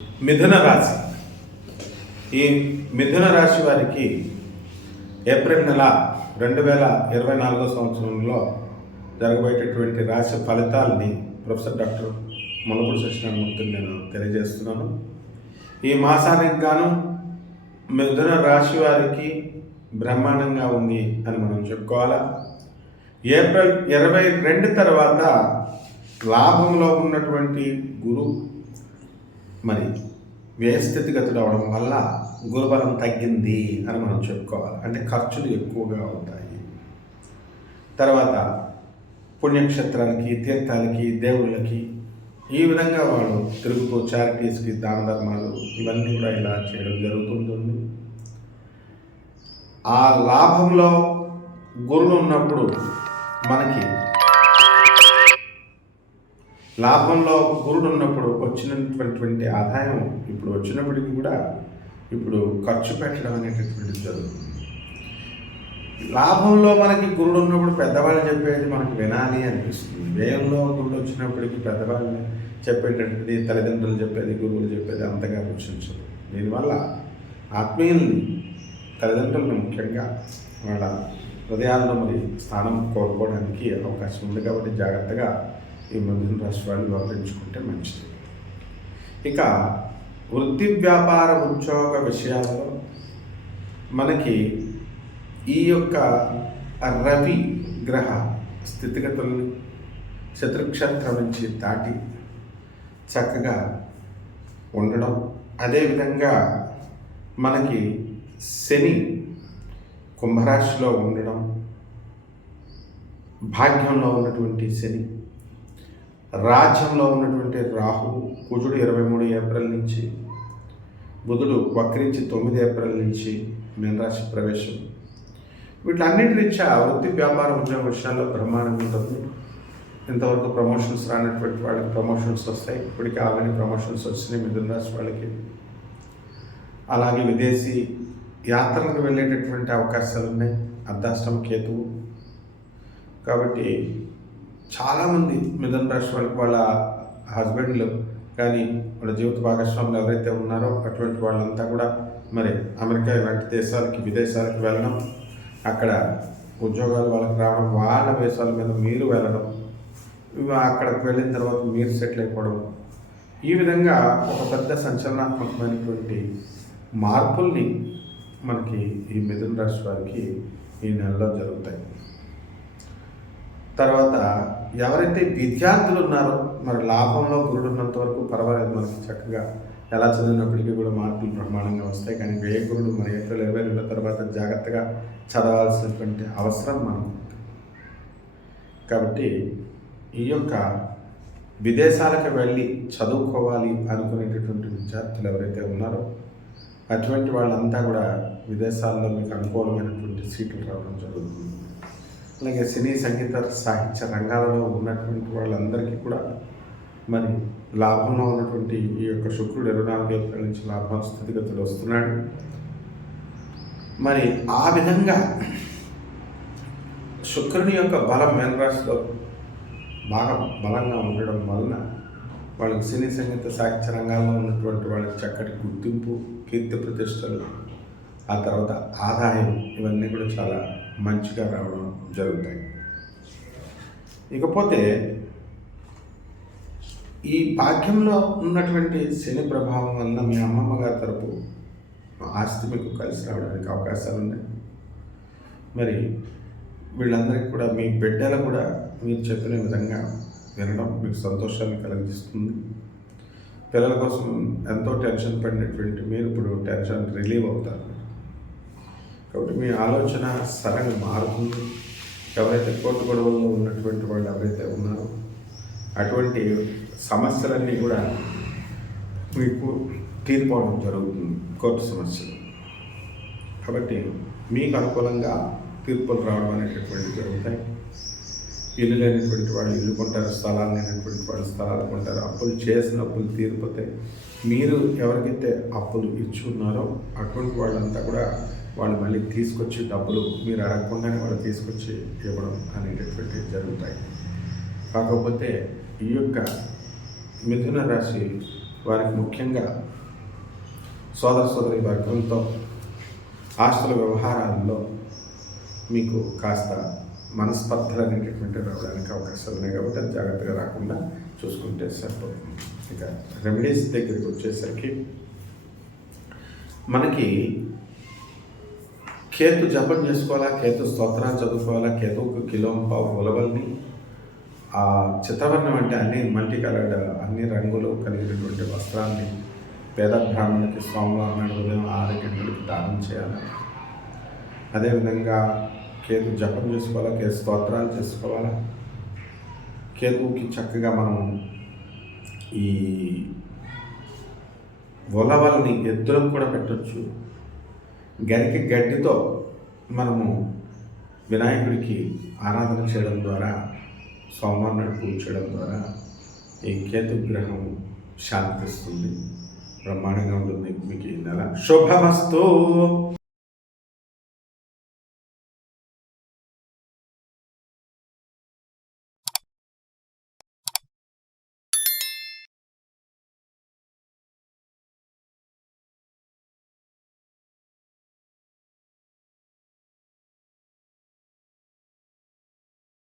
మిథున రాశి. ఈ మిథున రాశి వారికి ఏప్రిల్ నెల 2024 సంవత్సరంలో జరగబోయేటటువంటి రాశి ఫలితాలని ప్రొఫెసర్ డాక్టర్ ముల్లపూడి సత్యనారాయణమూర్తిని నేను తెలియజేస్తున్నాను. ఈ మాసానికి గాను మిథున రాశి వారికి బ్రహ్మాండంగా ఉంది అని మనం చెప్పుకోవాలా. ఏప్రిల్ 22 తర్వాత లాభంలో ఉన్నటువంటి గురు మరి వ్యయస్థితిగతులు అవడం వల్ల గురుబలం తగ్గింది అని మనం చెప్పుకోవాలి. అంటే ఖర్చులు ఎక్కువగా ఉంటాయి. తర్వాత పుణ్యక్షేత్రాలకి, తీర్థాలకి, దేవుళ్ళకి ఈ విధంగా వాళ్ళు తిరుగుతూ చారిటీస్కి, దాన ధర్మాలు ఇవన్నీ కూడా ఇలా చేయడం జరుగుతుంటుంది. ఆ లాభంలో గురువు ఉన్నప్పుడు మనకి లాభంలో గురుడు ఉన్నప్పుడు వచ్చినటువంటి ఆదాయం ఇప్పుడు వచ్చినప్పటికీ కూడా ఇప్పుడు ఖర్చు పెట్టడం అనేటటువంటిది జరుగుతుంది. లాభంలో మనకి గురుడు ఉన్నప్పుడు పెద్దవాళ్ళు చెప్పేది మనకు వినాలి అనిపిస్తుంది. వ్యయంలో గురుడు వచ్చినప్పటికీ పెద్దవాళ్ళు చెప్పేటటువంటిది, తల్లిదండ్రులు చెప్పేది, గురువులు చెప్పేది అంతగా రుచించదు. దీనివల్ల ఆత్మీయుల్ని, తల్లిదండ్రులను ముఖ్యంగా వాళ్ళ హృదయాల్లో మరి స్థానం కోల్పోవడానికి అవకాశం ఉంది. కాబట్టి జాగ్రత్తగా ఈ మిథున రాశి వాళ్ళు వ్యవహరించుకుంటే మంచిది. ఇక వృత్తి, వ్యాపార, ఉద్యోగ విషయాలలో మనకి ఈ యొక్క రవి గ్రహ స్థితిగతుల్ని శత్రుక్షేత్రం నుంచి దాటి చక్కగా ఉండడం, అదేవిధంగా మనకి శని కుంభరాశిలో ఉండడం, భాగ్యంలో ఉన్నటువంటి శని, రాజ్యంలో ఉన్నటువంటి రాహువు, కుజుడు 23 ఏప్రిల్ నుంచి, బుధుడు వక్రించి 9 ఏప్రిల్ నుంచి మీనరాశి ప్రవేశం. వీటన్నిటి రీత్యా వృత్తి, వ్యాపార, ఉద్యోగ విషయాల్లో బ్రహ్మాండంగా ఉంటుంది. ఇంతవరకు ప్రమోషన్స్ రానటువంటి వాళ్ళకి ప్రమోషన్స్ వస్తాయి. ఇప్పటికీ ఆల్రెడీ ప్రమోషన్స్ వచ్చినాయి మిథున రాశి వాళ్ళకి. అలాగే విదేశీ యాత్రలకు వెళ్ళేటటువంటి అవకాశాలు ఉన్నాయి. అర్ధాష్టమ కేతువు. కాబట్టి చాలామంది మిథున రాశి వాళ్ళకి వాళ్ళ హస్బెండ్లు కానీ వాళ్ళ జీవిత భాగస్వాములు ఎవరైతే ఉన్నారో అటువంటి వాళ్ళంతా కూడా మరి అమెరికా ఇలాంటి దేశాలకి, విదేశాలకు వెళ్ళడం, అక్కడ ఉద్యోగాలు వాళ్ళకి రావడం, వాళ్ళ దేశాల మీద మీరు వెళ్ళడం, అక్కడికి వెళ్ళిన తర్వాత మీరు సెటిల్ అయిపోవడం, ఈ విధంగా ఒక పెద్ద సంచలనాత్మకమైనటువంటి మార్పుల్ని మనకి ఈ మిథున రాశి వారికి ఈ నెలలో జరుగుతాయి. తర్వాత ఎవరైతే విద్యార్థులు ఉన్నారో మరి లాభంలో గురుడు ఉన్నంత వరకు పర్వాలేదు, మనకి చక్కగా ఎలా చదివినప్పటికీ కూడా మార్కులు బ్రహ్మాండంగా వస్తాయి. కానీ వ్యయ గురుడు మరి ఏప్రిల్ 22 తర్వాత జాగ్రత్తగా చదవాల్సినటువంటి అవసరం మనం. కాబట్టి ఈ యొక్క విదేశాలకు వెళ్ళి చదువుకోవాలి అనుకునేటటువంటి విద్యార్థులు ఎవరైతే ఉన్నారో అటువంటి వాళ్ళంతా కూడా విదేశాల్లో మీకు అనుకూలమైనటువంటి సీట్లు రావడం జరుగుతుంది. అలాగే సినీ, సంగీత, సాహిత్య రంగాలలో ఉన్నటువంటి వాళ్ళందరికీ కూడా మరి లాభంలో ఉన్నటువంటి ఈ యొక్క శుక్రుడు 24 ఏప్రిల్ నుంచి లాభ స్థితిగతులు వస్తున్నాడు. మరి ఆ విధంగా శుక్రుని యొక్క బలం మీనరాశిలో బాగా బలంగా ఉండడం వలన వాళ్ళకి సినీ, సంగీత, సాహిత్య రంగాల్లో ఉన్నటువంటి వాళ్ళకి చక్కటి గుర్తింపు, కీర్తి ప్రతిష్టలు, ఆ తర్వాత ఆదాయం ఇవన్నీ కూడా చాలా మంచిగా రావడం జరుగుతాయి. ఇకపోతే ఈ భాగ్యంలో ఉన్నటువంటి శని ప్రభావం వలన మీ అమ్మమ్మ గారి తరపు ఆస్తి మీకు కలిసి రావడానికి అవకాశాలు ఉన్నాయి. మరి వీళ్ళందరికీ కూడా మీ బిడ్డలు కూడా మీరు చెప్పిన విధంగా వినడం మీకు సంతోషాన్ని కలిగిస్తుంది. పిల్లల కోసం ఎంతో టెన్షన్ పడినటువంటి మీరు ఇప్పుడు టెన్షన్ రిలీవ్ అవుతారు. కాబట్టి మీ ఆలోచన సరళంగా మారుతుంది. ఎవరైతే కోర్టు గొడవల్లో ఉన్నటువంటి వాళ్ళు ఎవరైతే ఉన్నారో అటువంటి సమస్యలన్నీ కూడా మీకు తీరిపోవడం జరుగుతుంది, కోర్టు సమస్యలు. కాబట్టి మీకు అనుకూలంగా తీర్పులు రావడం అనేటటువంటి జరుగుతాయి. ఇల్లు లేనటువంటి వాళ్ళు ఇల్లు కొంటారు, స్థలాలు లేనటువంటి వాళ్ళు స్థలాలు కొంటారు, అప్పులు చేసిన అప్పులు తీరిపోతాయి. మీరు ఎవరికైతే అప్పులు ఇచ్చి ఉన్నారో అటువంటి వాళ్ళంతా కూడా వాళ్ళు మళ్ళీ తీసుకొచ్చి డబ్బులు మీరు అడగకుండానే వాళ్ళు తీసుకొచ్చి ఇవ్వడం అనేటటువంటివి జరుగుతాయి. కాకపోతే ఈ యొక్క మిథున రాశి వారికి ముఖ్యంగా సోదరి వర్గంతో ఆస్తుల వ్యవహారాల్లో మీకు కాస్త మనస్పర్ధలు అనేటటువంటి రావడానికి అవకాశాలు ఉన్నాయి కాబట్టి అది జాగ్రత్తగా రాకుండా చూసుకుంటే సరిపోతుంది. ఇక రెమెడీస్ దగ్గరికి వచ్చేసరికి మనకి కేతు జపం చేసుకోవాలా, కేతు స్తోత్రాలు చదువుకోవాలా, కేతువుకు కిలోంపావు ఉలవల్ని ఆ చిత్రవర్ణం అంటే అన్ని మల్టీ కలర్డ్ అన్ని రంగులు కలిగినటువంటి వస్త్రాన్ని పేద బ్రాహ్మణుడికి సోమవారం నాడు ఉదయం 6 గంటలకి దానం చేయాలి. అదేవిధంగా కేతు జపం చేసుకోవాలా, కేతు స్తోత్రాలు చేసుకోవాలా. కేతువుకి చక్కగా మనం ఈ ఉలవల్ని ఎద్దులకు కూడా పెట్టవచ్చు. గరికి గడ్డితో మనము వినాయకుడికి ఆరాధన చేయడం ద్వారా, సోమవారం నాడు పూజ చేయడం ద్వారా ఈ కేతు గ్రహం శాంతిస్తుంది. బ్రహ్మాండంగా ఉంటుంది మీకు ఈ నెల. శుభమస్తు.